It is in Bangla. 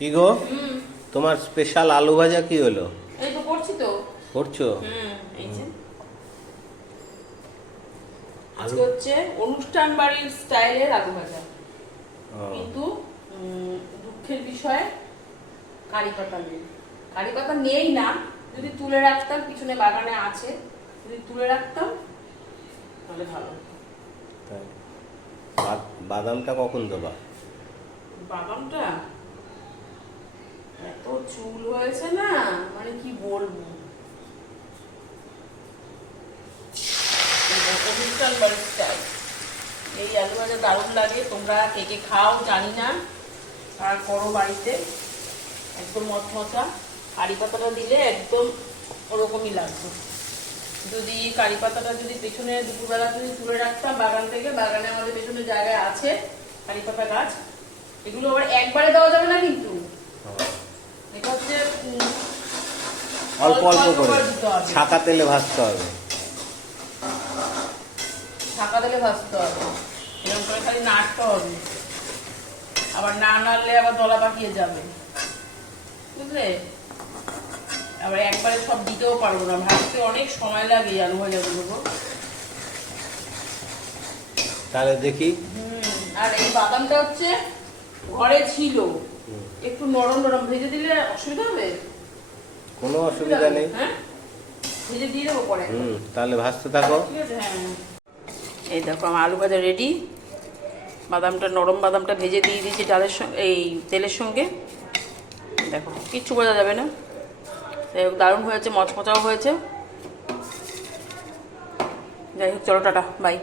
কি গো, তোমার স্পেশাল আলু ভাজা কি হলো? এই তো করছি তো। করছো? এই যে আজকে হচ্ছে অনুষ্ঠান বাড়ির স্টাইলের আলু ভাজা, কিন্তু দুঃখের বিষয় কারি পাতা নেই। কারি পাতা নেই না, যদি তুলে রাখতাম, পিছনে বাগানে আছে, যদি তুলে রাখতাম তাহলে ভালো হতো। তাই? বাদামটা কখন দেবা? বাদামটা এত চুল হয়েছে না, মানে কি বলবো। অনুষ্ঠান বাড়ির স্টাইল এই আলু ভাজা দারুণ লাগে। তোমরা কে কে খাও জানি না, আর করো বাড়িতে। একদম মচমচা, কারি পাতাটা দিলে একদম ওরকমই লাগবে। যদি কারি পাতাটা যদি পেছনে দুপুরবেলা যদি তুলে রাখতাম বাগান থেকে, বাগানে আমাদের পেছনে জায়গায় আছে কারি পাতা গাছ, এগুলো আবার একবারে দেওয়া যাবে না, কিন্তু এটা হচ্ছে অল্প অল্প করে দিতে হবে, ছাকা তেলে ভাজতে হবে। ছাকা তেলে ভাজতে হবে, এরকম করে খালি নাড়তে হবে। আবার না নাড়লে আবার দলা পাকিয়ে যাবে, বুঝলে। আবার একবারে সব দিতেও পারবো না, ভাজতে অনেক সময় লাগে এই আলু ভাজাগুলো। তাহলে দেখি। আর এই বাদামটা হচ্ছে ঘরে ছিল, একটু নরম নরম, ভেজে দিলে অসুবিধা হবে? কোনো অসুবিধা নেই। হ্যাঁ, ভেজে দিয়ে দেবো পরে। তাহলে ভাজতে থাকো। ঠিক আছে, হ্যাঁ। এই দেখো আমার আলু ভাজা রেডি। বাদামটা, নরম বাদামটা ভেজে দিয়ে দিয়েছি ডালের সঙ্গে, এই তেলের সঙ্গে। দেখো কিচ্ছু বোঝা যাবে না, দারুণ হয়েছে, মচমচাও হয়েছে। যাই হোক, চলো টাটা, বাই।